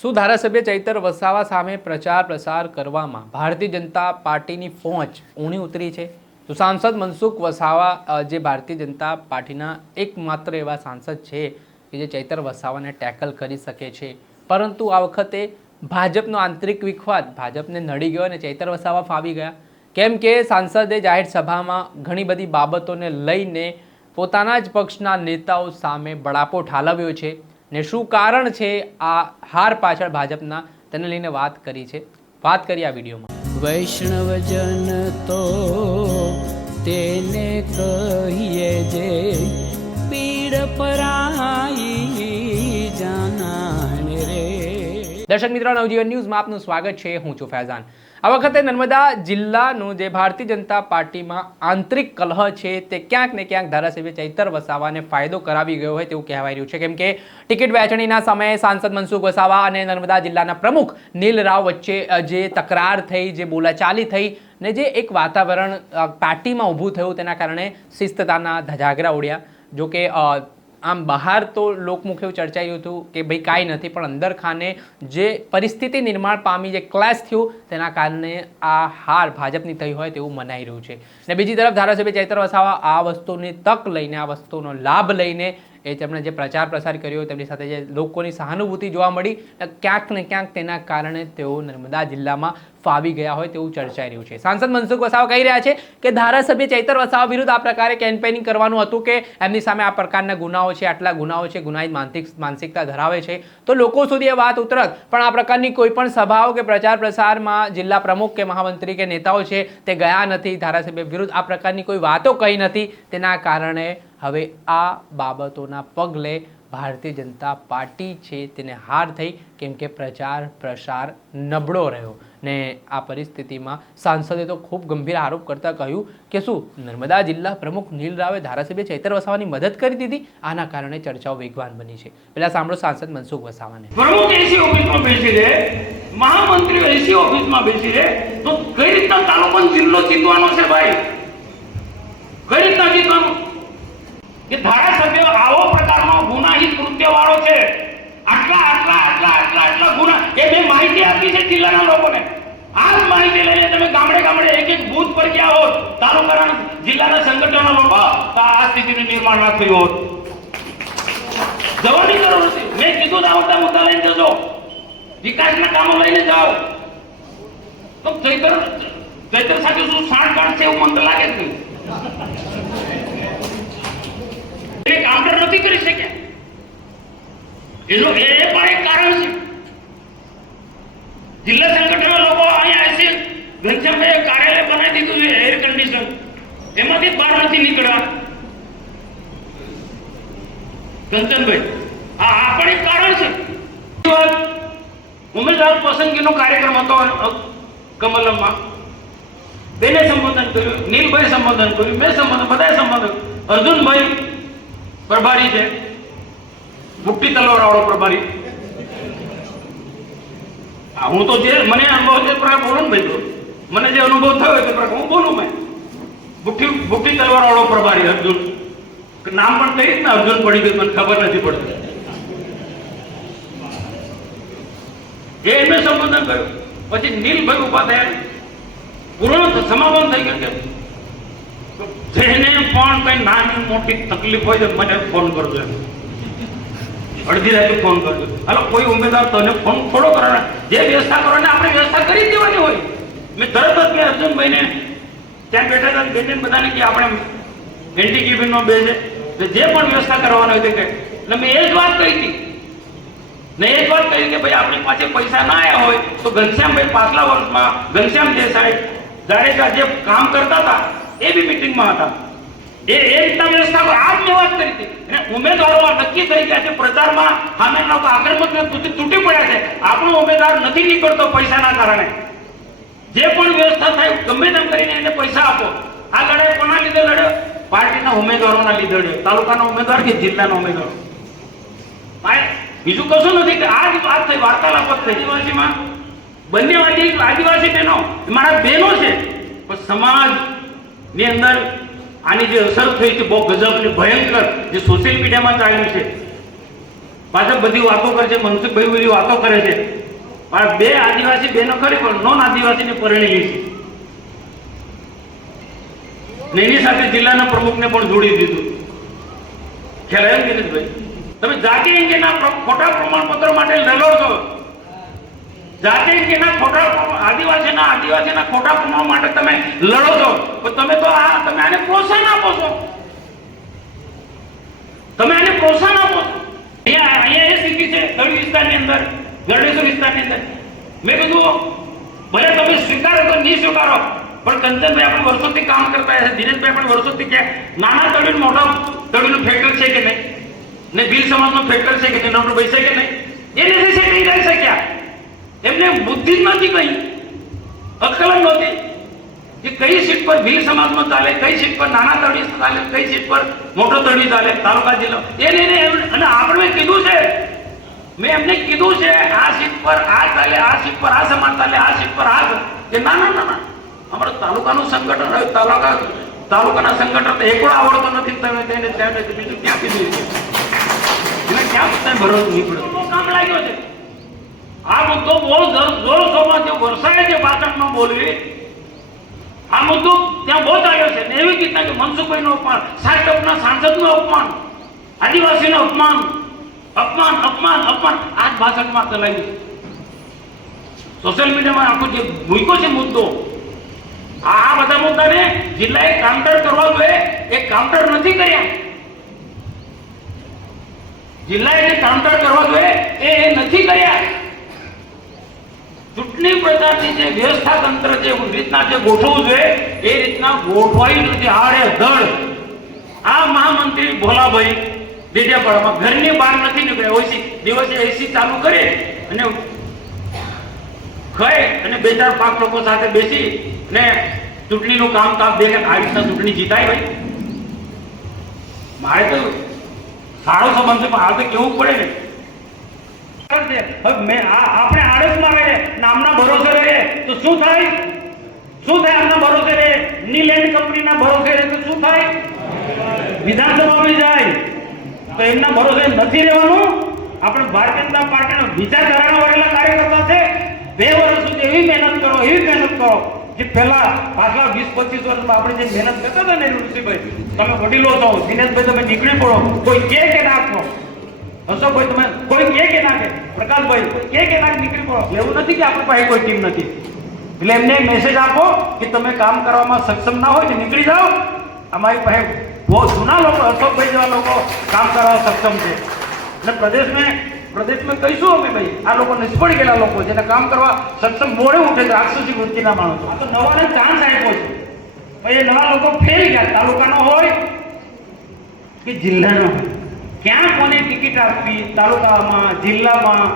શું ધારાસભ્ય ચૈતર વસાવા સામે પ્રચાર પ્રસાર કરવામાં ભારતીય જનતા પાર્ટીની પહોંચ ઊણી ઉતરી છે? તો સાંસદ મનસુખ વસાવા જે ભારતીય જનતા પાર્ટીના એકમાત્ર એવા સાંસદ છે કે જે ચૈતર વસાવાને ટેકલ કરી શકે છે, પરંતુ આ વખતે ભાજપનો આંતરિક વિખવાદ ભાજપને નડી ગયો અને ચૈતર વસાવા ફાવી ગયા. કેમ કે સાંસદે જાહેર સભામાં ઘણી બધી બાબતોને લઈને પોતાના જ પક્ષના નેતાઓ સામે બળાપો ઠાલવ્યો છે ને શું કારણ છે આ હાર પાછળ ભાજપના, તેને લઈને વાત કરી છે. વાત કરી આ વિડીયોમાં. વૈષ્ણવજન તો તેને કહીએ જે પીડ પરાઈ જાનાને રે. દર્શક મિત્રો, નવજીવન ન્યૂઝમાં આપનું સ્વાગત છે. હું છું ફૈઝાન. આ વખતે નર્મદા જિલ્લાનું જે ભારતીય જનતા પાર્ટીમાં આંતરિક કલહ છે તે ક્યાંક ને ક્યાંક ધારાસભ્ય ચૈતર વસાવાને ફાયદો કરાવી ગયો હોય તેવું કહેવાય રહ્યું છે. કેમ કે ટિકિટ વહેંચણીના સમયે સાંસદ મનસુખ વસાવા અને નર્મદા જિલ્લાના પ્રમુખ નીલ રાવ વચ્ચે જે તકરાર થઈ, જે બોલાચાલી થઈ ને જે એક વાતાવરણ પાર્ટીમાં ઊભું થયું, તેના કારણે શિસ્તતાના ધજાગરા ઉડ્યા. જો કે આમ બહાર તો લોકમુખે એવું ચર્ચાયું હતું કે ભાઈ કાંઈ નથી, પણ અંદર ખાને જે પરિસ્થિતિ નિર્માણ પામી, જે ક્લેશ થયું, તેના કારણે આ હાર ભાજપની થઈ હોય તેવું મનાઈ રહ્યું છે. ને બીજી તરફ ધારાસભ્ય ચૈતર વસાવા આ વસ્તુની તક લઈને, આ વસ્તુનો લાભ લઈને તેમણે જે પ્રચાર પ્રસાર કર્યો, તેમની સાથે જે લોકોની સહાનુભૂતિ જોવા મળી, ક્યાંક ને ક્યાંક તેના કારણે તેઓ નર્મદા જિલ્લામાં ફાવી ગયા હોય તેવું ચર્ચાઈ રહ્યું છે. સાંસદ મનસુખ વસાવા કહી રહ્યા છે કે ધારાસભ્ય ચૈતર વસાવા વિરુદ્ધ આ પ્રકારે કેમ્પેનિંગ કરવાનું હતું કે એમની સામે આ પ્રકારના ગુનાઓ છે, આટલા ગુનાઓ છે, ગુનાહિત માનસિકતા ધરાવે છે, તો લોકો સુધી એ વાત ઉતરત. પણ આ પ્રકારની કોઈ પણ સભાઓ કે પ્રચાર પ્રસારમાં જિલ્લા પ્રમુખ કે મહામંત્રી કે નેતાઓ છે તે ગયા નથી, ધારાસભ્ય વિરુદ્ધ આ પ્રકારની કોઈ વાતો કહી નથી. તેના કારણે હવે આ બાબતોના પગલે ભારતીય જનતા પાર્ટી છે તેને હાર થઈ, કેમ કે પ્રચાર પ્રસાર નબળો રહ્યો. ને આ પરિસ્થિતિમાં સાંસદે તો ખૂબ ગંભીર આરોપ કરતા કહ્યું કે શું નર્મદા જિલ્લા પ્રમુખ નીલ રાવે ધારાસભ્ય ચૈતર વસાવાની મદદ કરી દીધી? આના કારણે ચર્ચાઓ વેગવાન બની છે. પહેલા સાંભળો સાંસદ મનસુખ વસાવાને. પ્રમુખ એસી ઓફિસમાં બેસી રહે, મહામંત્રી એસી ઓફિસમાં બેસી રહે, તો કઈ રીતના તાલુકો જિલ્લો જીતવાનો છે ભાઈ? કઈ રીતના જીતવાનો? કે ધારાસભ્ય આવો પ્રકારનો ગુનાહિત કૃત્ય વાળો છે, આટલા ગુના, એ મેં માહિતી આપી છે જિલ્લાના લોકોને. આ જ માહિતી લઈને તમે ગામડે ગામડે એક એક બૂથ પર ગયા હોત, તાલુકાના જિલ્લાના સંગઠનના લોકો, તો આ સ્થિતિનું નિર્માણ ના થયું હોત. જવાની જરૂર નથી. મેં કીધું આવતા મુદ્દા લઈને જજો, વિકાસના કામો લઈને જાઓ. તો ચૈતર સાથે શું સાંઠગાંઠ છે એવું મને લાગે જ નહીં. કાઉન્ટર નથી કરી શક્યા, એનું એ પણ એક કારણ છે. જિલ્લા સંગઠનના લોકો અહીંયા એસી ઘનશ્યામભાઈ કાર્યાલય બનાવી દીધું છે, એર કન્ડિશન, એમાંથી બહાર નથી નીકળવા. કંચનભાઈ, આ પણ એક કારણ છે. ઉમેદવાર પસંદગીનો કાર્યક્રમ હતો કમલમમાં, બેને સંબોધન કર્યું, નીલભાઈ સંબોધન કર્યું, મેં સંબોધન, બધાએ સંબોધન. અર્જુનભાઈ પ્રભારી છે, મુક્તિ તલવાર વાળો પ્રભારી. હું તો જે મને અનુભવ છે પ્રકાર બોલું ને ભાઈ, મને જે અનુભવ થયો તે પ્રકાર હું બોલું. મેં મુક્તિ તલવાર વાળો પ્રભારી અર્જુન, નામ પણ કઈ રીતના અર્જુન પડી ગયું મને ખબર નથી પડતી. મેં સંબોધન કર્યું. પછી નીલભાઈ ઉભા થયા, પૂર્ણ સમાપન થઈ ગયું કે જેને પણ કઈ નાની મોટી તકલીફ હોય તો મને ફોન કરજો. અડધી રાતે ફોન કરજો. હાલો, કોઈ ઉમેદવાર તને ફોન થોડો કરવાના, જે વ્યવસ્થા કરવાની આપણે વ્યવસ્થા કરી દેવાની હોય. મેં તરત જ મેં અર્જુનભાઈને ત્યાં બેઠા હતા બેને બધાને કે આપણે એન્ટી કેબિનનો બે છે, જે પણ વ્યવસ્થા કરવાની હોય તે કહે. એટલે મેં એ જ વાત કહી હતી ને એ જ વાત કહી કે ભાઈ આપણી પાસે પૈસા ના આવ્યા હોય તો ઘનશ્યામભાઈ પાછલા વર્ષમાં ઘનશ્યામ દેસાઈ જાડેજા જે કામ કરતા હતા એ બી મીટિંગમાં હતા. એ રીતના વ્યવસ્થા આ જ મેં વાત કરી હતી. અને ઉમેદવારોમાં નક્કી થઈ ગયા છે, પ્રચારમાં સામેના આક્રમક તૂટી પડ્યા છે. આપણો ઉમેદવાર નથી નીકળતો પૈસાના કારણે. જે પણ વ્યવસ્થા થાય ગમે તેમ કરીને એને પૈસા આપો. આ લડાઈ કોના લીધે લડ્યો? પાર્ટીના ઉમેદવારોના લીધે લડ્યો, તાલુકાના ઉમેદવાર કે જિલ્લાના ઉમેદવારો. બીજું કશું નથી. કે આ જ વાત થઈ, વાર્તાલાપ થઈ. આદિવાસીમાં બંને આદિવાસી બહેનો મારા બહેનો છે, પણ સમાજની અંદર આની જે અસર થઈ છે બહુ ગજબની, ભયંકર, જે સોશિયલ મીડિયામાં ચાલ્યું છે. પાછા બધી વાતો કરે છે, મનસુખભાઈ બધી વાતો કરે છે. પણ બે આદિવાસી બેનો ખરી પણ નોન આદિવાસીને પરણેલી છે. ને એની સાથે જિલ્લાના પ્રમુખને પણ જોડી દીધું. ખ્યાલ આવ્યો દિનેશભાઈ? તમે જાતિ અંગેના ખોટા પ્રમાણપત્રો માટે લડો છો. જાતિ અંગેના ખોટા આદિવાસીના ખોટા પ્રમાણ માટે તમે લડો છો. પણ તમે તો તમે આને પ્રોત્સાહન આપો છો. તમે આને પ્રોત્સાહન આપો છો. અહીંયા એ સ્થિતિ છે તળી વિસ્તારની અંદર, ગરડેશ્વર વિસ્તારની અંદર. મેં કીધું ભલે તમે સ્વીકારો તો નહીં સ્વીકારો, પણ કંચનભાઈ આપણે વર્ષોથી કામ કરતા છે, દિનેશભાઈ પણ વર્ષોથી કે નાના તળીનું મોટા તળીનું ફેક્ટર છે કે નહીં, ને ભીલ સમાજનો ફેક્ટર છે કે નહીં, નવરભાઈ છે કે નહીં, એ નથી છે નહીં રહી શક્યા. એમને બુદ્ધિ જ નથી, કઈ અક્કલ નહોતી કે કઈ સીટ પર ભીલ સમાજમાં ચાલે, કઈ સીટ પર નાના તળી ચાલે, કઈ સીટ પર મોટો તળી ચાલે, તાલુકા જિલ્લો. અને આપણે કીધું છે, મેં એમને કીધું છે આ સીટ પર આ ચાલે, આ સીટ પર આ સમાજ ચાલે, આ સીટ પર આ કે ના અમારું તાલુકાનું સંગઠન હોય, તાલુકાના સંગઠન તો એકડો આવડતો નથી. તમે તેને બીજું ક્યાં કીધું એટલે ક્યાં બધા ભરોસો નહીં પડે. કામ લાગ્યો છે આ મુદ્દો બહુ જોરશોરમાં જે વરસાય છે ભાષણમાં બોલવી, આ મુદ્દો ત્યાં બહુ આવ્યો છે. ને એવી રીતના કે મનસુખભાઈનું અપમાન, સાંસદનું અપમાન, આદિવાસીનું અપમાન, આ જ ભાષણમાં ચલાવ્યું. સોશિયલ મીડિયામાં આખો જે મૂક્યો છે મુદ્દો, આ બધા મુદ્દાને જિલ્લાએ કાઉન્ટર કરવા જોઈએ, એ કાઉન્ટર નથી કર્યા. જિલ્લાએ જે કાઉન્ટર કરવા જોઈએ એ નથી કર્યા. ચૂંટણી પ્રચારની જે વ્યવસ્થા તંત્ર જે રીતના જે ગોઠવવું જોઈએ એ રીતના ગોઠવાઈ નથી. આડે ધડ આ મહામંત્રી ભોલાભાઈ ડેડિયાપાડામાં ઘરની બહાર નથી નીકળ્યા. દિવસે એસી ચાલુ કરે અને ખાય અને 2-4-5 લોકો સાથે બેસી ને ચૂંટણીનું કામ દેખે. આ રીતના ચૂંટણી જીતાય ભાઈ? મારે તો સારો સંબંધ છે, પણ આ તો કેવું પડે ને. આપણે આળસમાં રહીએ, નામના ભરોસે રહીએ તો શું થાય? આમના ભરોસે રહે, નીલેન્ડ કંપનીના ભરોસે રહે તો શું થાય? વિધાનસભામાં જાય તો એમના ભરોસે નથી રહેવાનું. આપણે ભારતીય જનતા પાર્ટીના વિચારધારાના વળેલા કાર્યકર્તા છે. 2 વર્ષ સુધી એવી મહેનત કરો જે પહેલા પાછલા 20-25 વર્ષમાં આપણે જે મહેનત કરતા હતા ને ઋષિભાઈ, તમે વડીલો છો, દિનેશભાઈ તમે નીકળી પડો, કોઈ કે નાખો, હર્ષભાઈ તમે કોઈ કે નાખે, પ્રકાશભાઈ કોઈ કે નાખે, નીકળી પડો. એવું નથી કે આપણી પાસે કોઈ ટીમ નથી. એટલે એમને મેસેજ આપો કે તમે કામ કરવામાં સક્ષમ ના હોય ને નીકળી જાઓ. અમારી પાસે બહુ જૂના લોકો, હર્ષભાઈ જેવા લોકો કામ કરવા સક્ષમ છે. અને પ્રદેશમાં કહીશું અમે ભાઈ આ લોકો નિષ્ફળ ગયેલા લોકો જેને કામ કરવા સક્ષમ મોડે ઉઠે છે, રાક્ષસી વૃત્તિના માણસો. આ તો નવાને ચાન્સ આપ્યો છે. પછી એ નવા લોકો ફેલ ગયા, તાલુકાનો હોય કે જિલ્લાનો હોય, ક્યાં કોને ટિકિટ આપવી, તાલુકામાં, જિલ્લામાં,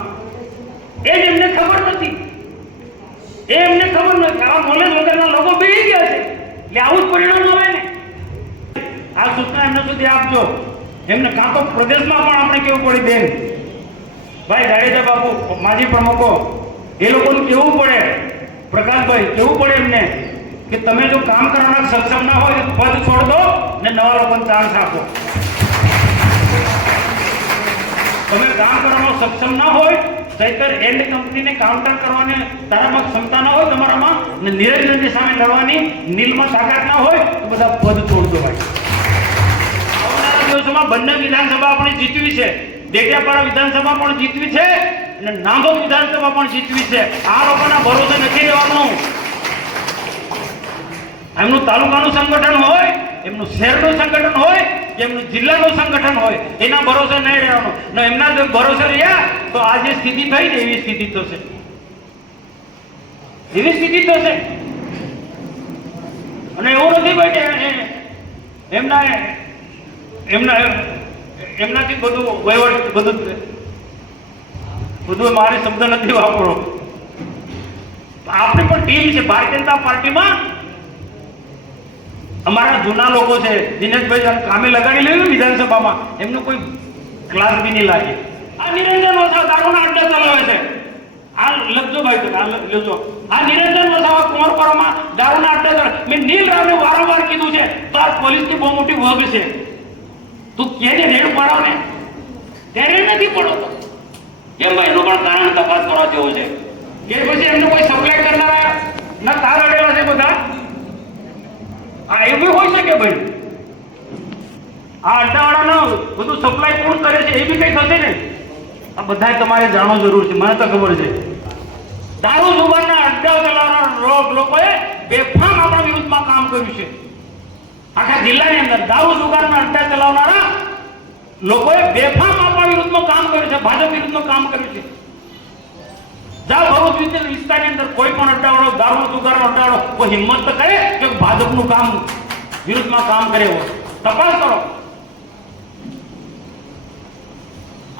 એ જ એમને ખબર નથી. આવા નોલેજ વગરના લોકો બેસી ગયા છે. એટલે આવું જ પરિણામ આવે ને. આ સૂચના એમને સુધી આપજો. એમને કાં તો પ્રદેશમાં પણ આપણે કેવું પડી બેન ભાઈ જાડેજા બાપુ માજી પ્રમુખો એ લોકોનું કેવું પડે, પ્રકાશભાઈ કેવું પડે એમને કે તમે જો કામ કરવાના સક્ષમ ના હોય પદ છોડ દો ને નવા લોકોને ચાન્સ આપો. તમે કામ કરવામાં સક્ષમ ના હોય, ચૈતર એન્ડ કંપનીને કાઉન્ટર કરવાની તારામાં ક્ષમતા ના હોય તમારામાં, ને નિરંજનની સામે લડવાની નીલમાં તાકાત ના હોય તો બધા પદ છોડ દો ભાઈ. આવનારા દિવસોમાં બંને વિધાનસભા આપણે જીતવી છે. ડેડિયાપાડા વિધાનસભા પણ જીતવી છે અને નાંદોદ વિધાનસભા પણ જીતવી છે. આ લોકોના ભરોસે નથી રહેવાનું. એમનું તાલુકાનું સંગઠન હોય, એમનું શહેરનું સંગઠન હોય, એમનું જિલ્લાનું સંગઠન હોય, એના ભરોસે નહીં રહેવાનું. એમના જો ભરોસે રહ્યા તો આ જે સ્થિતિ થઈ ને એવી સ્થિતિ થશે. અને એવું નથી ભાઈ કે એમનાથી બધું વહીવટ બધું મારે શબ્દ નથી વાપરો. આપણી પણ ટીમ છે ભારતીય જનતા પાર્ટીમાં. અમારા જૂના લોકો છે, દિનેશભાઈ કામે લગાડી લેવું વિધાનસભામાં, એમનું કોઈ ક્લાસ બી નહીં લાગે. આ નિરંજન વસાવા દારૂના અડ્ડા ચલાવે છે. આ લખજો ભાઈ, આ લખજો. આ નિરંજન વસાવા કુંવરપરામાં દારૂના અડ્ડા ચલાવે. મેં નીલ રાવને વારંવાર કીધું છે તો આ પોલીસની બહુ મોટી વગ છે. તું કેને રેડ પાડો ને, ત્યારે નથી પડતો. કેમ ભાઈ? એનું પણ કારણ તપાસ કરવા જેવો છે કે પછી એમને કોઈ સપ્લાય કરનારા ના તાર અડેલા છે બધા. આ એવું હોઈ શકે ભાઈ. આ અડ્ડાવાળાનો બધું સપ્લાય કોણ કરે છે એ બી કઈ થશે ને. આ બધા તમારે જાણવું જરૂર છે. મને તો ખબર છે દારૂ જુગારના અડ્ડા ચલાવનારા લોકોએ બેફામ આપણા વિરુદ્ધમાં કામ કર્યું છે. આખા જિલ્લાની અંદર દારૂ જુગારના અડ્ડા ચલાવનારા લોકોએ બેફામ આપણા વિરુદ્ધમાં કામ કર્યું છે. ભાજપ વિરુદ્ધમાં કામ કર્યું છે. જ્યાં ભરૂચ વિસ્તારની અંદર કોઈ પણ અડ્ડાવાળો દારૂ જુગારનો અડ્ડાવાળો કોઈ હિંમત તો કરે કે ભાજપનું કામ વિરુદ્ધમાં કામ કરે હોય તપાસ કરો.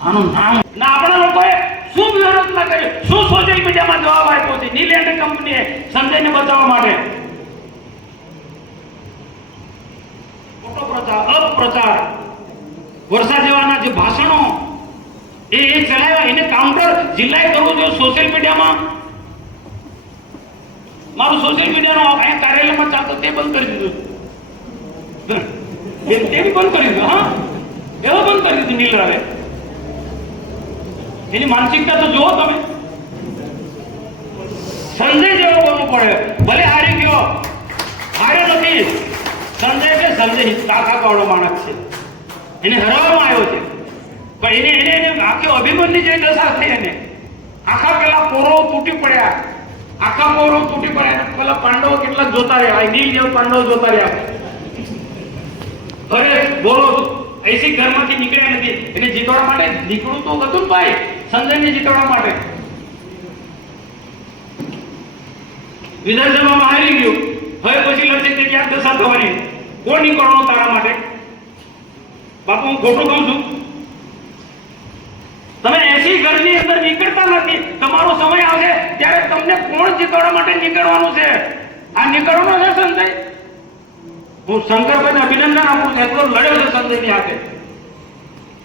આનું નામ ના આપણા લોકોએ શું વિરોધ ના કર્યો, શું સોશિયલ મીડિયામાં જવાબ આપ્યો છે નીલ એન્ડ કંપનીએ સંજયને બચાવવા માટે. ખોટો પ્રચાર, અપપ્રચાર, વર્ષા જેવાના જે ભાષણો એ ચલાવ્યા એને કાઉન્ટર જિલ્લાએ કરવું જોઈએ સોશિયલ મીડિયામાં. મારું સોશિયલ મીડિયાનો અહીંયા કાર્યાલયમાં ચાલતો તે બંધ કરી દીધું. તે બી બંધ કરી દીધું. હા, એવો બંધ કરી દીધું નીલ રાવે. એની માનસિકતા તો જુઓ તમે. સંજય જેવો બોલવું પડે. ભલે હારી ગયો, હાર્યો નથી. સંજય કે સંજય તાકાત વાળો માણસ છે, એને હરાવવામાં આવ્યો છે. પણ એને આખી અભિમન્યુ જેવી દશા થઈ. એને આખા પેલા કોરો તૂટી પડ્યા. આખા કોરો તૂટી પડ્યા. પેલા પાંડવો કેટલા જોતા રહ્યા. નીલ જેવા પાંડવો જોતા રહ્યા. અરે બોલો, એસી ઘરમાંથી નીકળ્યા નથી. એને જીતવા માટે નીકળવું તો હતું ભાઈ, સંજયને જીતવા માટે. વિધાનસભામાં હારી ગયું. હવે પછી લડશે તે ક્યાં દશા થવાની? કોણ નીકળવાનું તારા માટે? બાપુ હું ખોટું કહું છું? તમે 80 ઘરની અંદર નીકળતા નથી. તમારો સમય આવશે ત્યારે તમને કોણ જીતવા માટે નીકળવાનું છે? આ નીકળવાનો છે સંજય. હું શંકરભાઈને અભિનંદન આપું છું, એટલો લડ્યો છે સંજયની હાથે.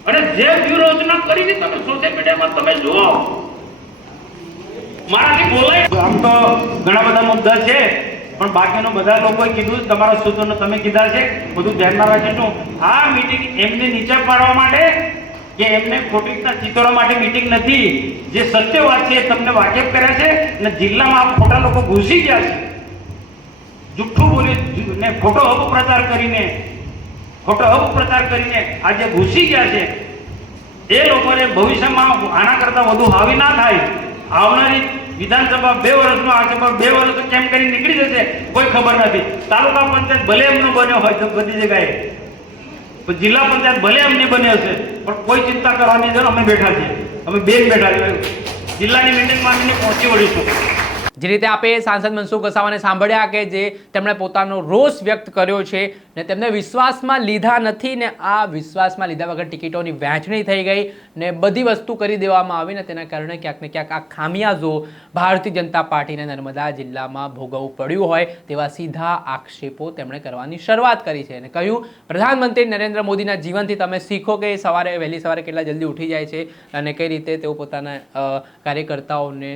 અને જે વ્યૂહરચના કરી છે તમે સોશિયલ મીડિયામાં તમે જુઓ. મારાથી બોલાય. આમ તો ઘણા બધા મુદ્દા છે પણ બાકીનો બધા લોકોએ કીધું તમારા સૂત્રોને તમે કીધા છે બધું ધ્યાનમાં રાખીશું. આ મીટિંગ એમને નીચે પાડવા માટે કે એમને ખોટી રીતના ચિતરવા માટે મીટિંગ નથી. જે સત્ય વાત છે તમને વાકેફ કર્યા છે અને જિલ્લામાં આ ખોટા લોકો ઘૂસી ગયા છે. જુઠ્ઠું બોલી ને ખોટો અપપ્રચાર કરીને આજે ઘૂસી ગયા છે. એ લોકોને ભવિષ્યમાં આના કરતા વધુ હાવી ના થાય. આવનારી વિધાનસભા 2 વર્ષમાં આ 2 વર્ષ કેમ કરી નીકળી જશે કોઈ ખબર નથી. તાલુકા પંચાયત ભલે એમનો બન્યો હોય તો બધી જગ્યાએ, જિલ્લા પંચાયત ભલે એમની બની હશે પણ કોઈ ચિંતા કરવાની જરૂર. અમે બેઠા છીએ, અમે બેન બેઠા છીએ. જિલ્લાની મીટિંગમાં અમે પહોંચી વળીશું. જે રીતે આપે સાંસદ મનસુખ વસાવાને સાંભળ્યા કે જે તેમણે પોતાનો રોષ વ્યક્ત કર્યો છે ને તેમને વિશ્વાસમાં લીધા નથી ને આ વિશ્વાસમાં લીધા વગર ટિકિટોની વહેંચણી થઈ ગઈ ને બધી વસ્તુ કરી દેવામાં આવી ને તેના કારણે ક્યાંક ને ક્યાંક આ ખામિયાજો ભારતીય જનતા પાર્ટીને નર્મદા જિલ્લામાં ભોગવવું પડ્યું હોય તેવા સીધા આક્ષેપો તેમણે કરવાની શરૂઆત કરી છે અને કહ્યું પ્રધાનમંત્રી નરેન્દ્ર મોદીના જીવનથી તમે શીખો કે વહેલી સવારે કેટલા જલ્દી ઉઠી જાય છે અને કઈ રીતે તેઓ પોતાના કાર્યકર્તાઓને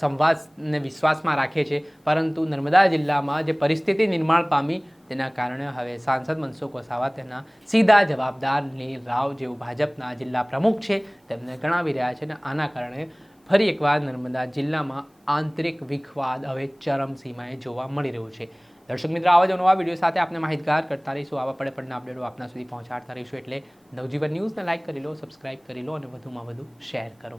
સંવાદને વિશ્વાસમાં રાખે છે. પરંતુ નર્મદા જિલ્લામાં જે પરિસ્થિતિ નિર્માણ પામી તેના કારણે હવે સાંસદ મનસુખ વસાવા તેના સીધા જવાબદાર નીલ રાવ જેઓ ભાજપના જિલ્લા પ્રમુખ છે તેમને ગણાવી રહ્યા છે અને આના કારણે ફરી એકવાર નર્મદા જિલ્લામાં આંતરિક વિખવાદ હવે ચરમસીમાએ જોવા મળી રહ્યું છે. દર્શક મિત્રો, આવા જ નવા વિડીયો સાથે આપને માહિતગાર કરતા રહીશું. આવા પડના અપડેટો આપના સુધી પહોંચાડતા રહીશું. એટલે નવજીવન ન્યૂઝને લાઇક કરી લો, સબસ્ક્રાઇબ કરી લો અને વધુમાં વધુ શેર કરો.